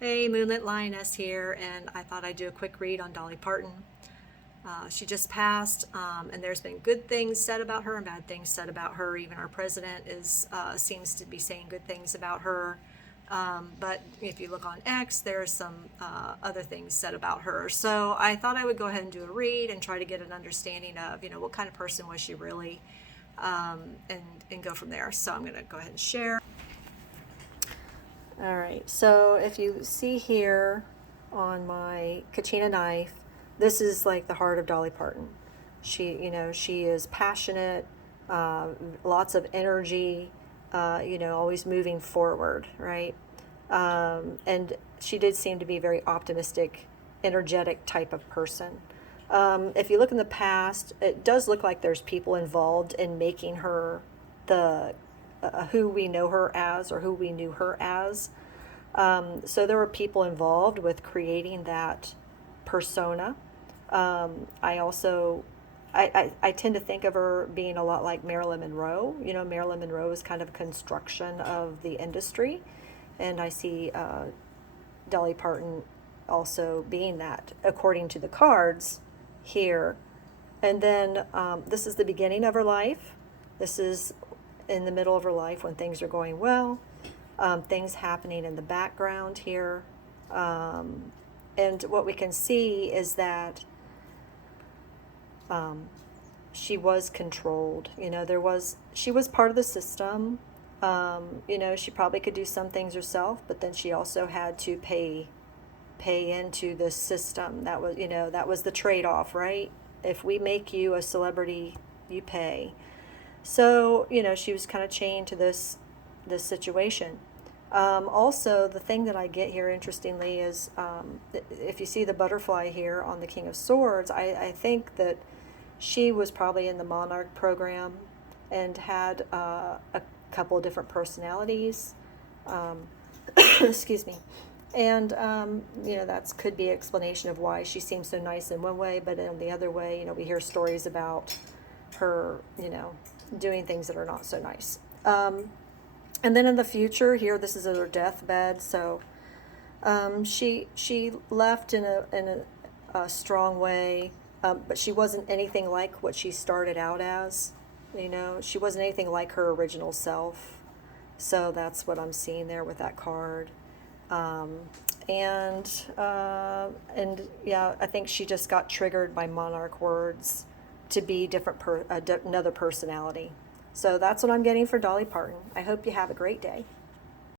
Hey, Moonlit Lioness here, and I thought I'd do a quick read on Dolly Parton. She just passed, and there's been good things said about her and bad things said about her. Even our president seems to be saying good things about her. But if you look on X, there's some other things said about her. So I thought I would go ahead and do a read and try to get an understanding of, what kind of person was she really, and go from there. So I'm going to go ahead and share. All right, so if you see here on my Kachina knife, this is like the heart of Dolly Parton. She is passionate, lots of energy, always moving forward, right? And she did seem to be a very optimistic, energetic type of person. If you look in the past, it does look like there's people involved in making her the who we know her as or who we knew her as. So there were people involved with creating that persona. I also, I tend to think of her being a lot like Marilyn Monroe. Marilyn Monroe is kind of a construction of the industry. And I see Dolly Parton also being that, according to the cards here. And then this is the beginning of her life. This is in the middle of her life when things are going well, things happening in the background here. And what we can see is that she was controlled. She was part of the system. She probably could do some things herself, but then she also had to pay into the system. That was the trade-off, right? If we make you a celebrity, you pay. So, she was kind of chained to this situation. Also, the thing that I get here, interestingly, is if you see the butterfly here on the King of Swords, I think that she was probably in the Monarch program and had a couple of different personalities. Excuse me. And, that could be an explanation of why she seems so nice in one way, but in the other way, we hear stories about her, doing things that are not so nice. And then in the future here, this is her deathbed. So she left in a strong way, but she wasn't anything like what she started out as. She wasn't anything like her original self. So that's what I'm seeing there with that card. And yeah, I think she just got triggered by Monarch words to be another personality. So that's what I'm getting for Dolly Parton. I hope you have a great day.